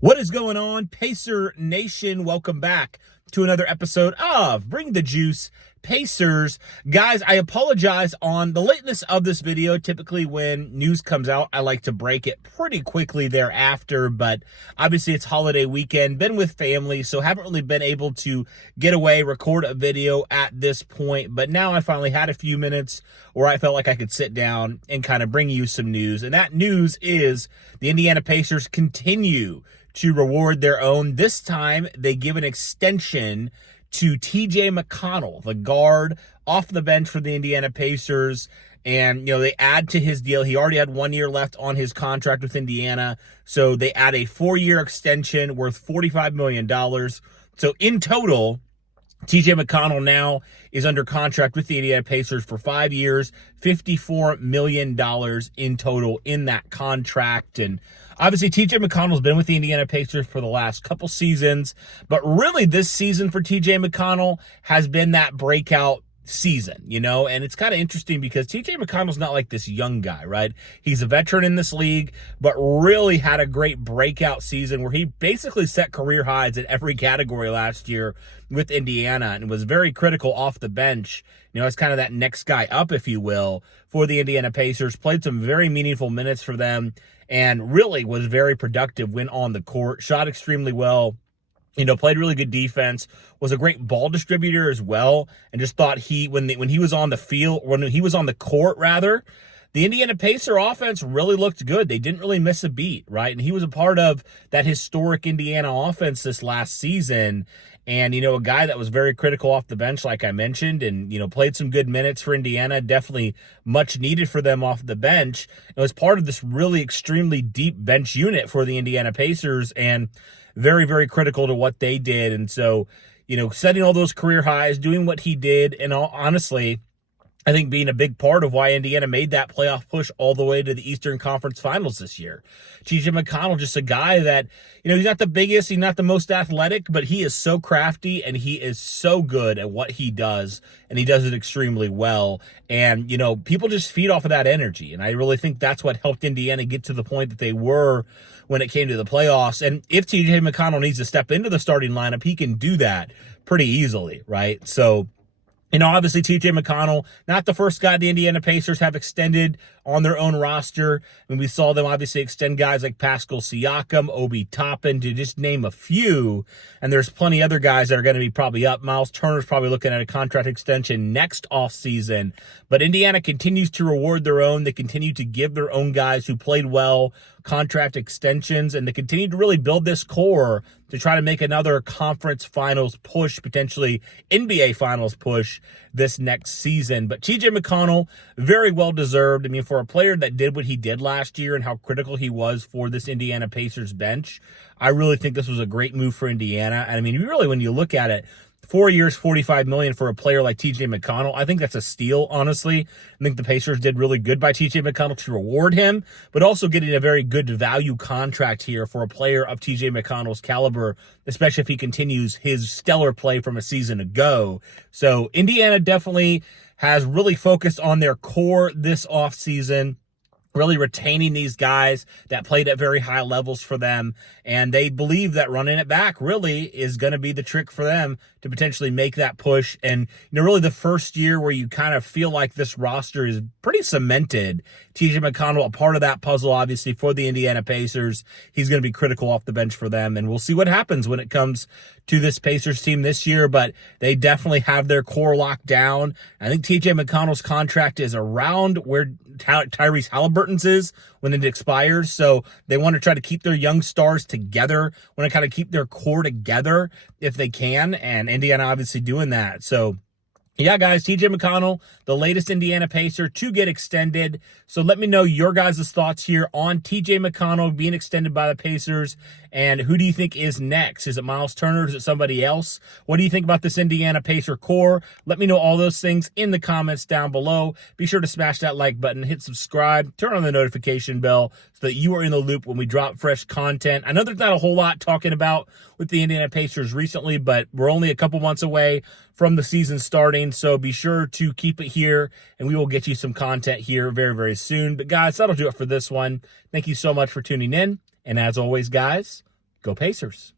What is going on, Pacer Nation? Welcome back to another episode of Bring the Juice Pacers. Guys, I apologize on the lateness of this video. Typically when news comes out, I like to break it pretty quickly thereafter, but obviously it's holiday weekend, been with family, so haven't really been able to get away, record a video at this point, but now I finally had a few minutes where I felt like I could sit down and kind of bring you some news, and that news is the Indiana Pacers continue to reward their own. This time, they give an extension to TJ McConnell, the guard off the bench for the Indiana Pacers. And, they add to his deal. He already had 1 year left on his contract with Indiana. So they add a 4-year extension worth $45 million. So in total, TJ McConnell now is under contract with the Indiana Pacers for 5 years, $54 million in total in that contract. And obviously, TJ McConnell's been with the Indiana Pacers for the last couple seasons, but really this season for TJ McConnell has been that breakout season, and it's kind of interesting because TJ McConnell's not like this young guy, right? He's a veteran in this league, but really had a great breakout season where he basically set career highs in every category last year with Indiana and was very critical off the bench. As kind of that next guy up, if you will, for the Indiana Pacers. Played some very meaningful minutes for them and really was very productive when on the court. Shot extremely well. Played really good defense, was a great ball distributor as well, and just thought when he was on the field, when he was on the court rather, the Indiana Pacer offense really looked good. They didn't really miss a beat, right? And he was a part of that historic Indiana offense this last season. And, a guy that was very critical off the bench, like I mentioned, and, played some good minutes for Indiana, definitely much needed for them off the bench. It was part of this really extremely deep bench unit for the Indiana Pacers and very, very critical to what they did. And so, setting all those career highs, doing what he did, and honestly, I think being a big part of why Indiana made that playoff push all the way to the Eastern Conference Finals this year. TJ McConnell, just a guy that, he's not the biggest, he's not the most athletic, but he is so crafty and he is so good at what he does, and he does it extremely well. And, people just feed off of that energy, and I really think that's what helped Indiana get to the point that they were when it came to the playoffs. And if TJ McConnell needs to step into the starting lineup, he can do that pretty easily, right? So, obviously TJ McConnell, not the first guy the Indiana Pacers have extended on their own roster. And we saw them obviously extend guys like Pascal Siakam, Obi Toppin, to just name a few. And there's plenty other guys that are going to be probably up. Miles Turner's probably looking at a contract extension next offseason. But Indiana continues to reward their own. They continue to give their own guys who played well contract extensions, and they continue to really build this core to try to make another conference finals push, potentially NBA finals push this next season. But TJ McConnell, very well deserved. I mean, for a player that did what he did last year and how critical he was for this Indiana Pacers bench, I really think this was a great move for Indiana. And I mean, really, when you look at it, 4 years, $45 million for a player like TJ McConnell, I think that's a steal, honestly. I think the Pacers did really good by TJ McConnell to reward him, but also getting a very good value contract here for a player of TJ McConnell's caliber, especially if he continues his stellar play from a season ago. So Indiana definitely has really focused on their core this offseason, really retaining these guys that played at very high levels for them. And they believe that running it back really is going to be the trick for them to potentially make that push. And, really the first year where you kind of feel like this roster is pretty cemented. TJ McConnell, a part of that puzzle, obviously, for the Indiana Pacers. He's going to be critical off the bench for them. And we'll see what happens when it comes to this Pacers team this year. But they definitely have their core locked down. I think TJ McConnell's contract is around where Tyrese Halliburton's is when it expires. So they want to try to keep their young stars together, want to kind of keep their core together if they can. And Indiana obviously doing that. So yeah, guys, TJ McConnell, the latest Indiana Pacer to get extended. So let me know your guys' thoughts here on TJ McConnell being extended by the Pacers. And who do you think is next? Is it Miles Turner? Is it somebody else? What do you think about this Indiana Pacer core? Let me know all those things in the comments down below. Be sure to smash that like button, hit subscribe, turn on the notification bell so that you are in the loop when we drop fresh content. I know there's not a whole lot talking about with the Indiana Pacers recently, but we're only a couple months away from the season starting, so be sure to keep it here, and we will get you some content here very, very soon. But guys, that'll do it for this one. Thank you so much for tuning in, and as always, guys, go Go Pacers.